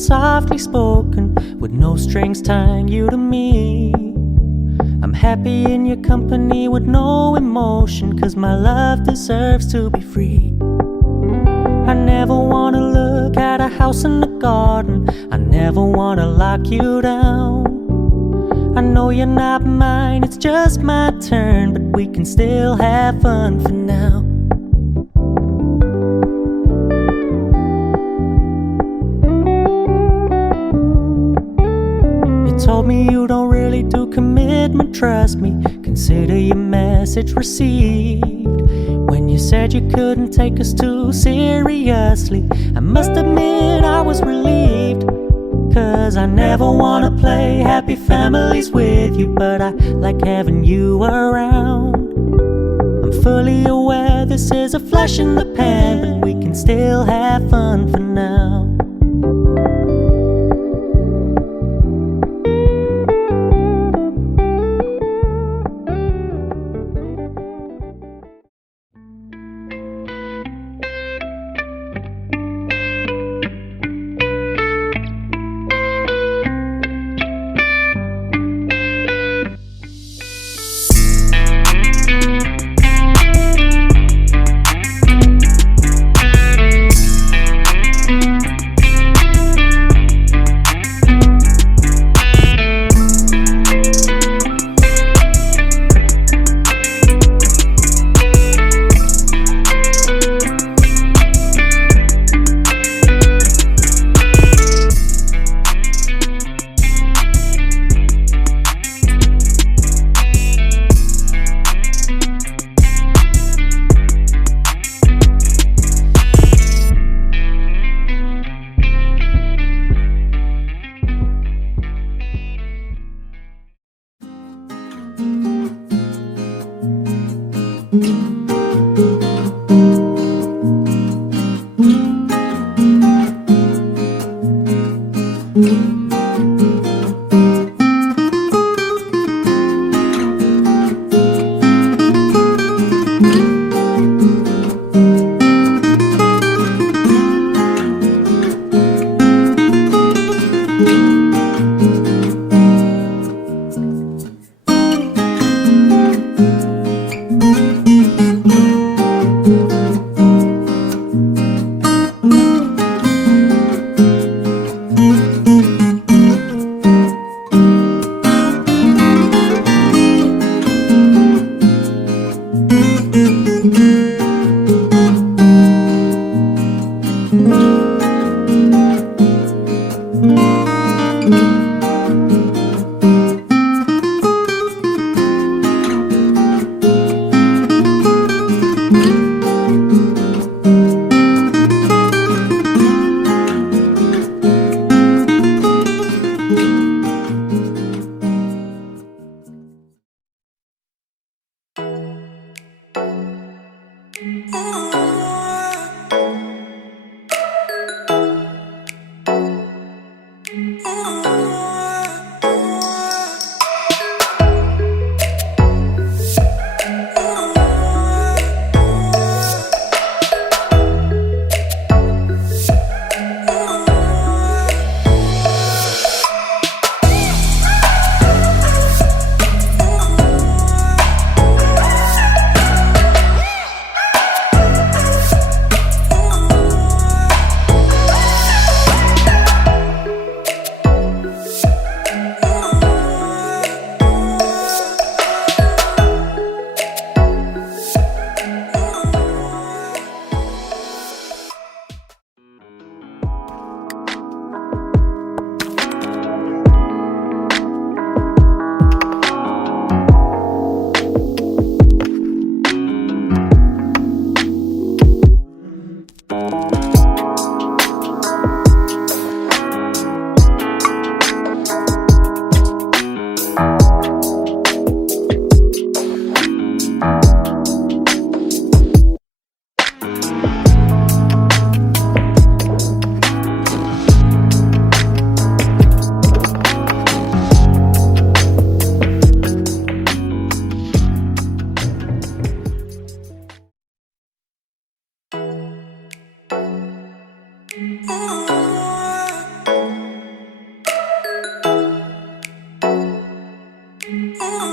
softly spoken, with no strings tying you to me. I'm happy in your company with no emotion, 'cause my love deserves to be free. I never wanna look at a house in the garden, I never wanna lock you down. I know you're not mine, it's just my turn, but we can still have fun for now. You told me you don't really do commitment, trust me, consider your message received. When you said you couldn't take us too seriously, I must admit I was relieved. 'Cause I never wanna play happy families with you, but I like having you around. I'm fully aware this is a flash in the pan, but we can still have fun for now.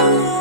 oh.